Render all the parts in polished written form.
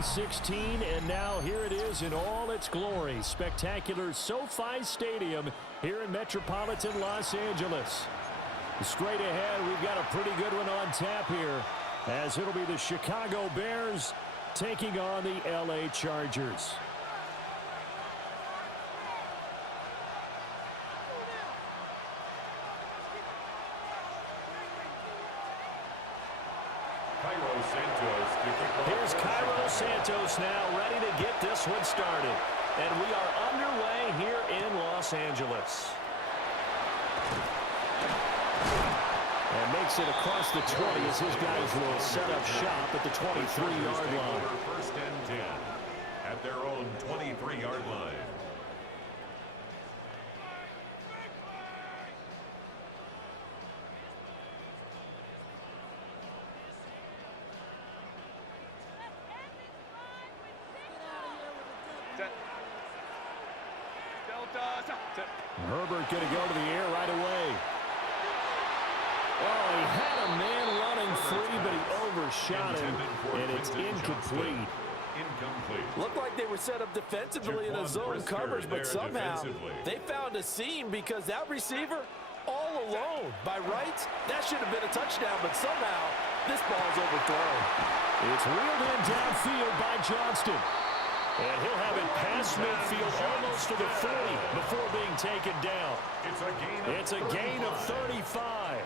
2016, and now here it is in all its glory. Spectacular SoFi Stadium here in metropolitan Los Angeles. Straight ahead, we've got a pretty good one on tap here, as it'll be the Chicago Bears taking on the LA Chargers. Here's Cairo Santos now ready to get this one started. And we are underway here in Los Angeles. And makes it across the 20 as his guys will set up shop at the 23-yard line. First and 10 at their own 23-yard line. Herbert going to go to the air right away. Oh, he had a man running free, but he overshot him, and it's incomplete. Looked like they were set up defensively in a zone coverage, but somehow they found a seam because that receiver all alone. By rights, that should have been a touchdown, but somehow this ball's overthrown. It's reeled in downfield by Johnston. And he'll have it past midfield almost to the 40 before being taken down. It's a gain of 35.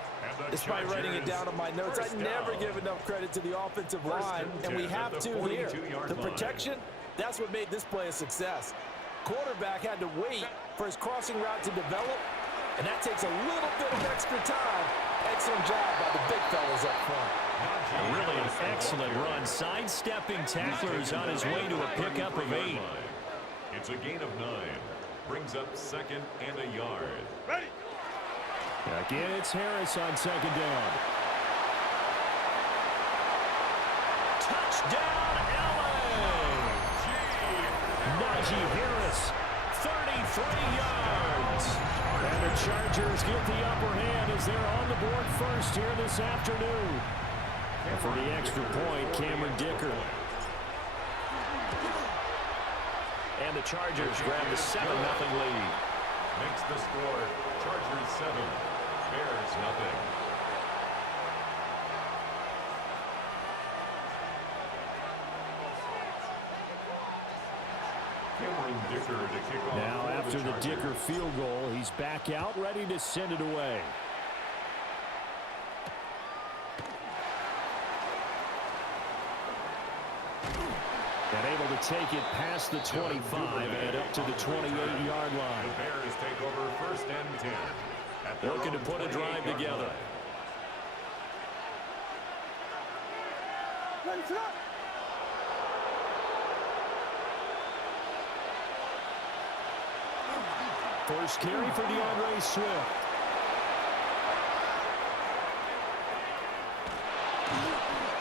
Despite writing it down on my notes, I never give enough credit to the offensive line, and we have to here. The protection, that's what made this play a success. Quarterback had to wait for his crossing route to develop, and that takes a little bit of extra time. Excellent job by the big fellas up front. Really an excellent run. Sidestepping tacklers on his way to a pickup of 8. It's a gain of 9. Brings up second and a yard. Ready. Again, it's Harris on second down. Touchdown, LA! Najee Harris, 33 yards. And the Chargers get the upper hand as they're on the board first here this afternoon. And for the extra point, Cameron Dicker. And the Chargers grab the 7-0 lead. Makes the score Chargers 7, Bears nothing. Cameron Dicker to kick off. Now after the Dicker field goal, he's back out ready to send it away. And able to take it past the 25 and up to the 28-yard line. The Bears take over first and 10. Looking to put a drive together. First carry for DeAndre Swift.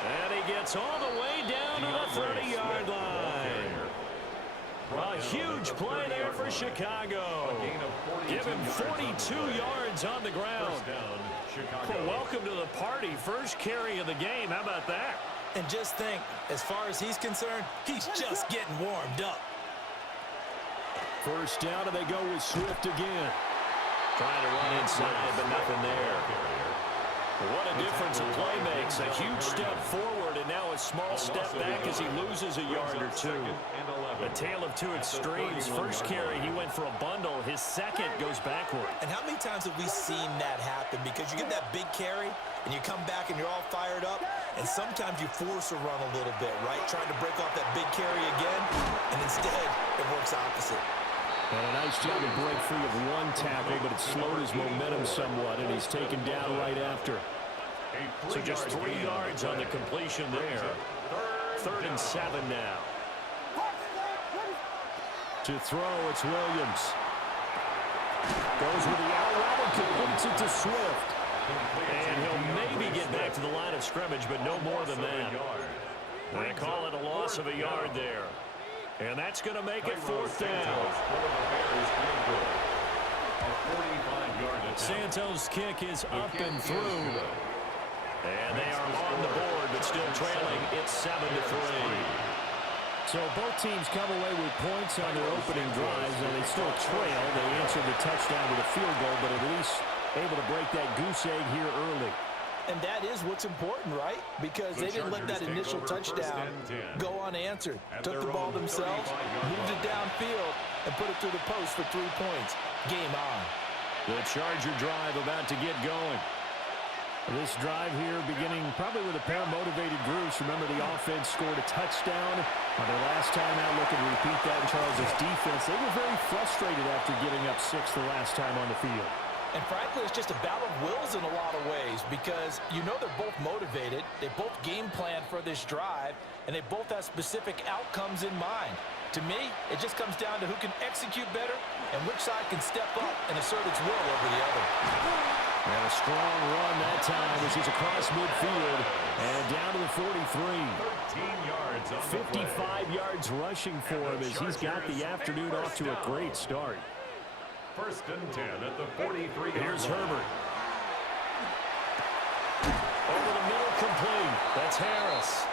And he gets all the way down to the 30-yard line. A huge play there for Chicago. Give him 42 yards on the ground. Well, welcome to the party. First carry of the game. How about that? And just think, as far as he's concerned, he's just getting warmed up. First down, and they go with Swift again. Trying to run inside, but nothing there. What a difference a play makes. A huge step forward, and now a small step back as he loses a yard or two. A tale of two extremes. First carry, he went for a bundle. His second goes backward. And how many times have we seen that happen? Because you get that big carry, and you come back and you're all fired up, and sometimes you force a run a little bit, right? Trying to break off that big carry again, and instead it works opposite. And a nice job to break free of one tackle, but it slowed his momentum somewhat, and he's taken down right after. So just 3 yards on the completion there. 3rd and 7 now. To throw, it's Williams. Goes with the out route and completes it to Swift. And he'll maybe get back to the line of scrimmage, but no more than that. They call it a loss of a yard there. And that's going to make it 4th down. Santos' kick is up and through. And they are on the board, but still trailing. It's 7-3. So both teams come away with points on their opening drives, and they still trail. They answered the touchdown with a field goal, but at least able to break that goose egg here early. And that is what's important, right? Because they didn't let that initial touchdown go unanswered. Took the ball themselves, moved it downfield, and put it through the post for 3 points. Game on. The Charger drive about to get going. This drive here beginning probably with a pair of motivated groups. Remember, the offense scored a touchdown on their last time out. Looking to repeat that in Charles' defense. They were very frustrated after giving up 6 the last time on the field. And frankly, it's just a battle of wills in a lot of ways because you know they're both motivated. They both game plan for this drive, and they both have specific outcomes in mind. To me, it just comes down to who can execute better and which side can step up and assert its will over the other. And a strong run that time as he's across midfield and down to the 43. 13 yards on 55 yards rushing for him as he's got the afternoon off to a great start. 1st and 10 at the 43. Here's Herbert. Over the middle, complete. That's Harris.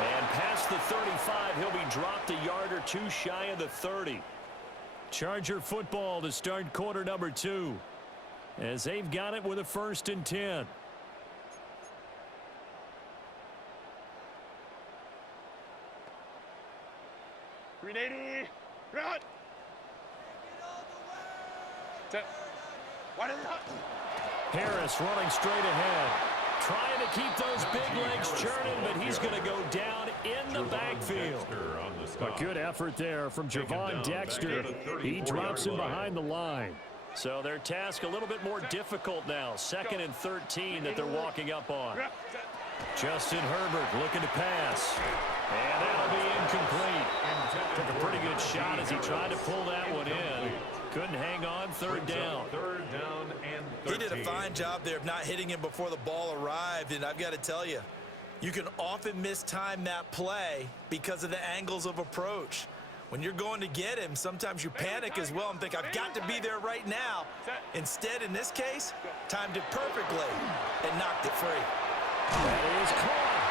And past the 35, he'll be dropped a yard or 2 shy of the 30. Charger football to start quarter number 2. As they've got it with a 1st and 10. Grenade, run! Harris running straight ahead. Trying to keep those big legs churning, but he's going to go down in the backfield. A good effort there from Javon Dexter. He drops him behind the line. So their task a little bit more difficult now. 2nd and 13 that they're walking up on. Justin Herbert looking to pass. And that'll be incomplete. Took a pretty good shot as he tried to pull that one in. Couldn't hang on. 3rd down. 3rd down and 13. He did a fine job there of not hitting him before the ball arrived, and I've got to tell you, you can often mistime that play because of the angles of approach. When you're going to get him, sometimes you panic as well and think, I've got to be there right now. Instead, in this case, timed it perfectly and knocked it free. That is caught.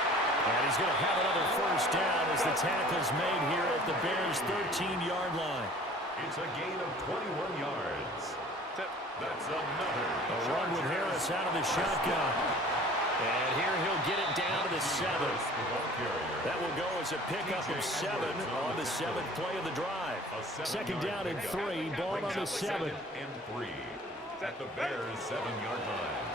And he's going to have another 1st down as the tackle's made here at the Bears' 13-yard line. It's a gain of 21 yards. That's another. A run with Harris out of the shotgun. And here he'll get it down to the 7. That will go as a pickup of 7 on the 7th play of the drive. 2nd down and 3. Ball on the 7. And 3 at the Bears' 7-yard line.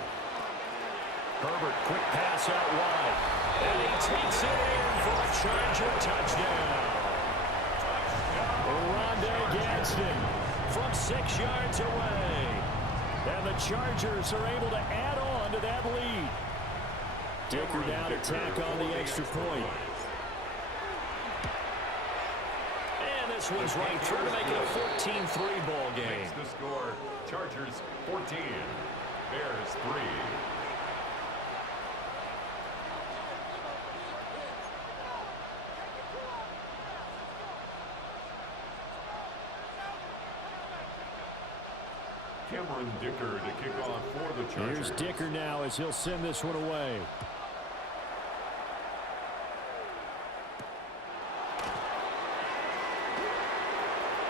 Herbert, quick pass out wide. And he takes it in for a Charger touchdown. Rondé Gadsden from 6 yards away. And the Chargers are able to add on to that lead. Dicker down to tack on the extra point. And this one's right through to make it a 14-3 ball game. Makes the score Chargers 14, Bears 3. Cameron Dicker to kick off for the Chargers. Here's Dicker now as he'll send this one away.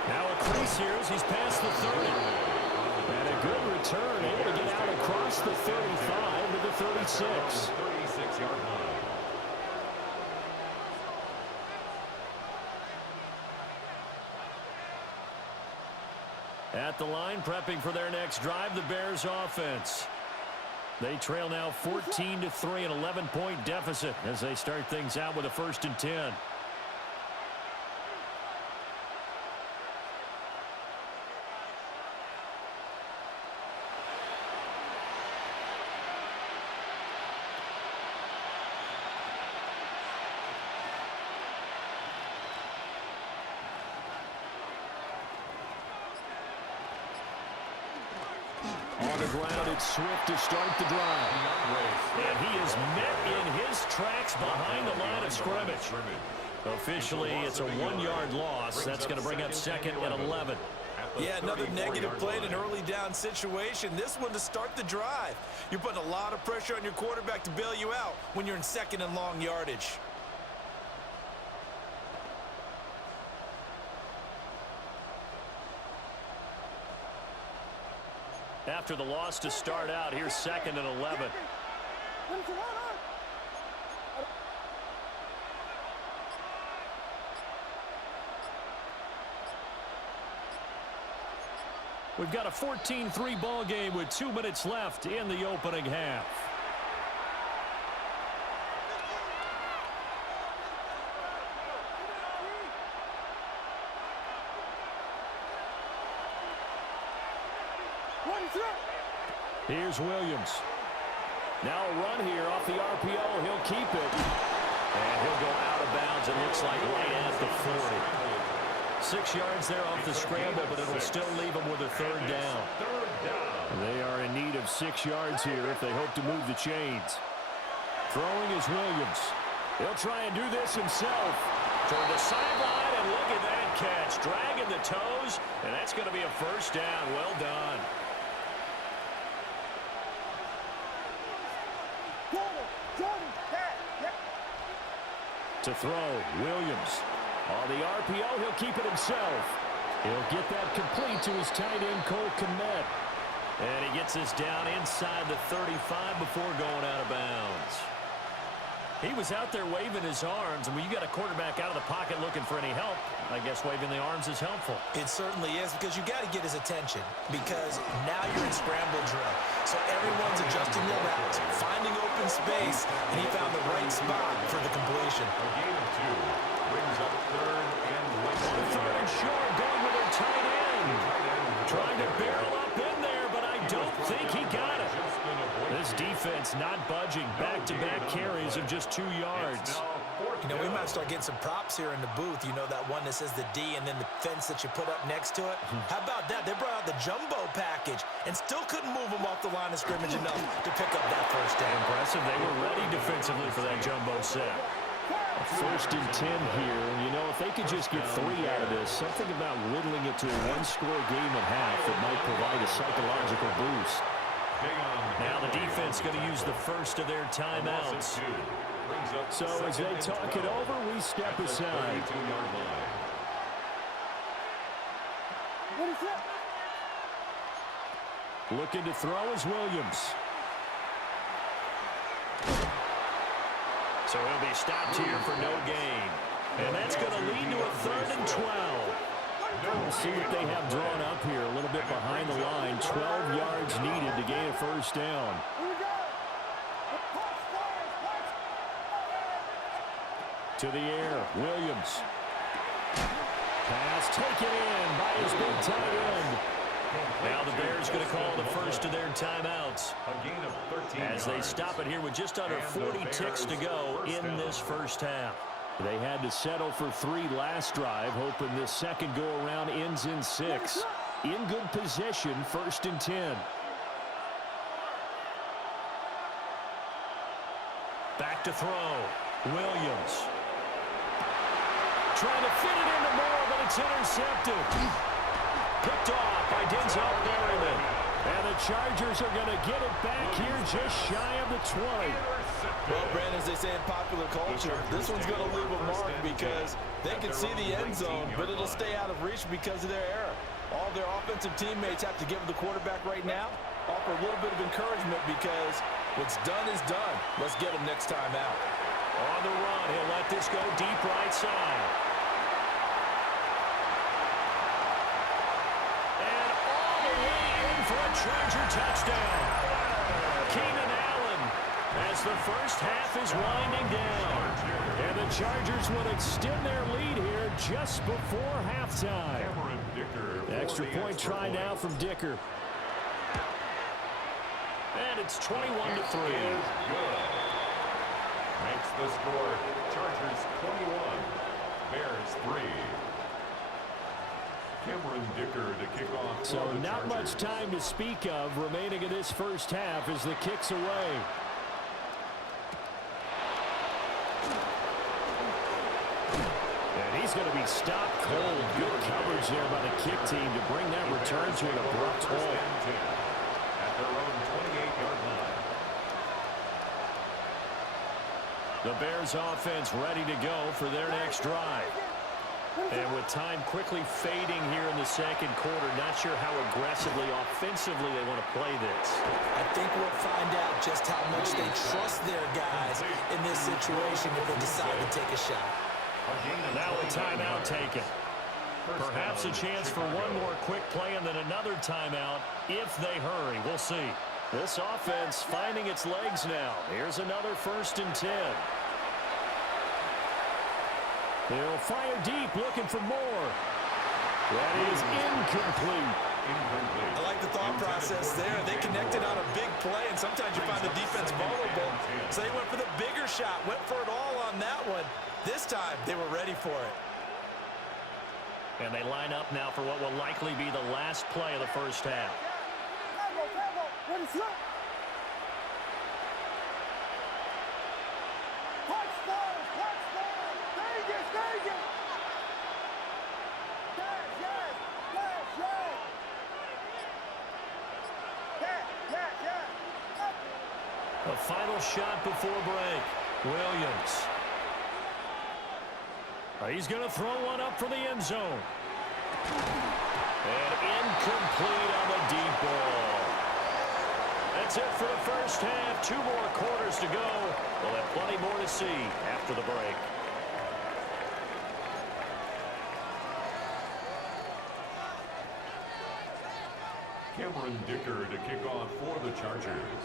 Now a crease here as he's past the 30. And a good return, able to get out across the 35 to the 36. 36-yard line. At the line, prepping for their next drive, the Bears offense. They trail now 14-3, an 11-point deficit as they start things out with a 1st and 10. On the ground, it's Swift to start the drive. And he is met in his tracks behind the line of scrimmage. Officially, it's a 1-yard loss. That's going to bring up 2nd and 11. Yeah, another negative play in an early down situation. This one to start the drive. You're putting a lot of pressure on your quarterback to bail you out when you're in 2nd and long yardage. After the loss to start out, here's 2nd and 11. We've got a 14-3 ball game with 2 minutes left in the opening half. Here's Williams. Now a run here off the RPO. He'll keep it. And he'll go out of bounds. It looks like right at the 40. 6 yards there off the scramble, but it'll still leave them with a 3rd down. They are in need of 6 yards here if they hope to move the chains. Throwing is Williams. He'll try and do this himself. Toward the sideline, and look at that catch. Dragging the toes, and that's going to be a 1st down. Well done. To throw, Williams. On the RPO, he'll keep it himself. He'll get that complete to his tight end, Cole Kmet. And he gets us down inside the 35 before going out of bounds. He was out there waving his arms, and when you got a quarterback out of the pocket looking for any help, I guess waving the arms is helpful. It certainly is, because you got to get his attention, because now you're in scramble drill. So everyone's adjusting their routes, finding open space, and he found the right spot for the completion. A gain of 2 brings up 3rd and 3rd and short, going with their tight end. Trying to barrel up in there, but I don't think he got it. This defense not budging. Back-to-back carries of just 2 yards. You know, we might start getting some props here in the booth. You know, that one that says the D and then the fence that you put up next to it. How about that? They brought out the jumbo package and still couldn't move them off the line of scrimmage enough to pick up that 1st down. Impressive. They were ready defensively for that jumbo set. 1st and 10 here. And, you know, if they could just get 3 out of this, something about whittling it to a 1-score game at half that might provide a psychological boost. Now the defense going to use the first of their timeouts. So as they talk it over, we step aside. Looking to throw is Williams. So he'll be stopped here for no gain. And that's going to lead to a 3rd and 12. We'll see what they have drawn up here a little bit behind the line. 12 yards needed to gain a 1st down. To the air, Williams. Pass taken in by his big tight end. Now the Bears going to call the first of their timeouts. A gain of 13 as they stop it here with just under 40 ticks to go in this 1st half. They had to settle for 3 last drive, hoping this second go-around ends in 6. In good position, 1st and 10. Back to throw. Williams. Trying to fit it into Moore, but it's intercepted. Picked off by Denzel Berryman. And the Chargers are going to get it back here just shy of the 20. Well, Brandon, as they say in popular culture, this one's going to leave a mark because they can see the end zone, but it'll stay out of reach because of their error. All their offensive teammates have to give the quarterback right now, offer a little bit of encouragement because what's done is done. Let's get him next time out. On the run, he'll let this go deep right side. And all the way in for a Charger touchdown. Keenan Allen as the first half is winding down. And the Chargers would extend their lead here just before halftime. Extra point try now from Dicker. And it's 21-3. Makes the score. Chargers 21, Bears 3. Cameron Dicker to kick off. So not much time to speak of remaining in this first half as the kick's away. And he's going to be stopped cold. Good coverage there by the kick team to bring that return to an abrupt halt. At their own 28-yard line. The Bears offense ready to go for their next drive. And with time quickly fading here in the second quarter, not sure how aggressively, offensively they want to play this. I think we'll find out just how much they trust their guys in this situation if they decide to take a shot. Now a timeout taken. Perhaps a chance for one more quick play and then another timeout if they hurry. We'll see. This offense finding its legs now. Here's another 1st and 10. They'll fire deep, looking for more. That is incomplete. I like the thought process there. They connected on a big play, and sometimes you find the defense vulnerable. So they went for the bigger shot, went for it all on that one. This time, they were ready for it. And they line up now for what will likely be the last play of the first half. A final shot before break. Williams. He's going to throw one up for the end zone. And incomplete on the deep ball. That's it for the first half. 2 more quarters to go. We'll have plenty more to see after the break. Cameron Dicker to kick off for the Chargers.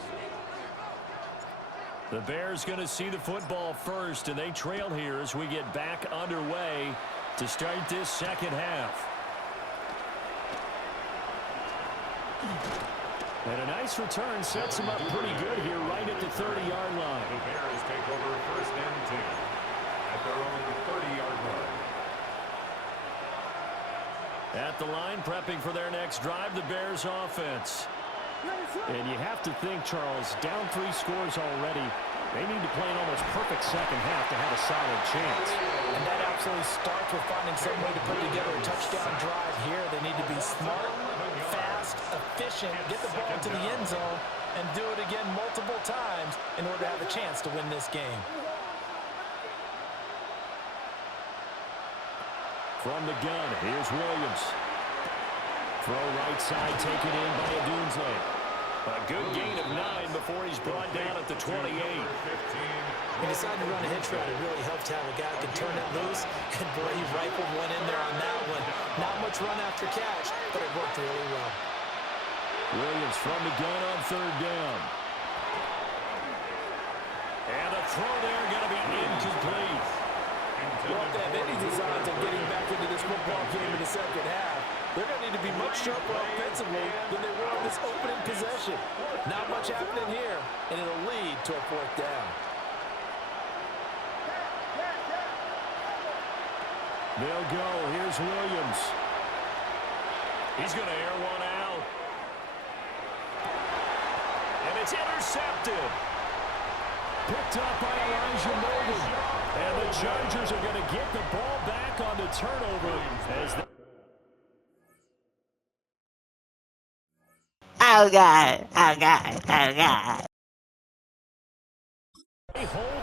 The Bears going to see the football first, and they trail here as we get back underway to start this second half. And a nice return sets them up pretty good here right at the 30-yard line. The Bears take over 1st and 10 at their own 30-yard line. At the line, prepping for their next drive, the Bears offense. And you have to think, Charles, down 3 scores already. They need to play an almost perfect second half to have a solid chance. And that absolutely starts with finding some way to put together a touchdown drive here. They need to be smart, fast, efficient, get the ball to the end zone, and do it again multiple times in order to have a chance to win this game. From the gun, here's Williams. Throw right side, taken in by Adunze. A good gain of 9 before he's brought down at the 28. He decided to run a hitch route. It really helped to have a guy who can turn it loose. And boy, he rifled one in there on that one. Not much run after catch, but it worked really well. Williams from the gun on 3rd down. And the throw there going to be incomplete. Well, if they have any designs of getting back into this football game in the second half, they're going to need to be much sharper offensively than they were on this opening possession. Not much happening here, and it'll lead to a 4th down. They'll go. Here's Williams. He's going to air one out. And it's intercepted. Picked up by Elijah Molden. And the Chargers are going to get the ball back on the turnover as they... Oh, God. Oh, God. Oh, God. They hold